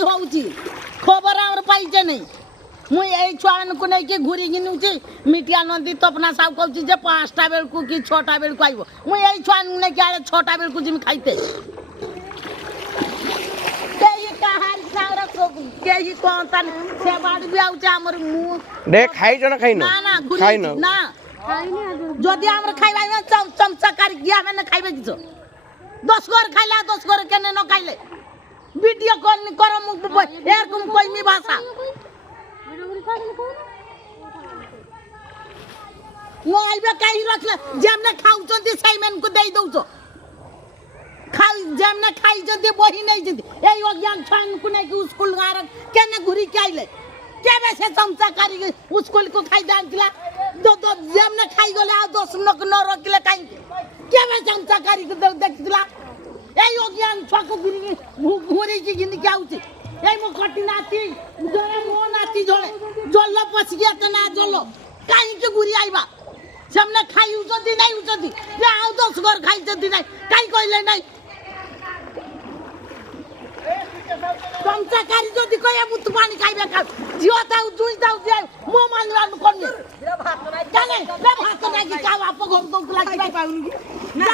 होउची खबर आमर पाइजे नहीं मु एई छुआन को नहीं के घुरी गिनुची मिटिया नदी तपना साव कहूची जे 5टा बेल को कि 6टा बेल को आइबो मु एई छुआन ने के आले 6टा बेल को जिम खाइते के ये कहार सावरा के ही कोन तन से बाड भी आउचे हमर मु दे खाइ जण खाइनो ना ना घुरी खाइनो ना যদি আমরা খাইবা চমচা কারি গিয়া মানে খাইবে কিছু 10 ঘর খাইলা 10 ঘর কেনে ন খাইলে ভিডিও কল করম এরকম কইমি ভাষা মোবাইলবে কাই রাখলে যেমনে খাউছন্তি সেই মেনকু দেই দউছো খাই যেমনে খাই যদি বহি নাই যদি এই অজ্ঞান ছানকু নাই কি স্কুল গার কেনে ঘুরি খাইলে কেবে সে চমচা কারি স্কুল কো খাই দাঁতলা দো যেমনে খাই গলে আর 10 লোক ন রকিলে কাই কেবে চমচা কারি দেখতলা এই অজ্ঞান ছক ঘুরি ঘুরি কি গিনি যাউছি এই মো কটি নাতি জলে মো নাতি জলে জল পছি গিয়া তে না জল কাই কি ঘুরি আইবা সামনে খাই উচদি নাই উচদি যে আউ 10 ঘর খাই যদি নাই কাই কইলে নাই চমচা কারি যদি কই মুত পানি খাইবে খা জিও তাও জুই তাও যে মো মানলান কোন ভাত নাই জানে ভাত নাই কি কাও আপ ঘর দৌ লাগি পাউনি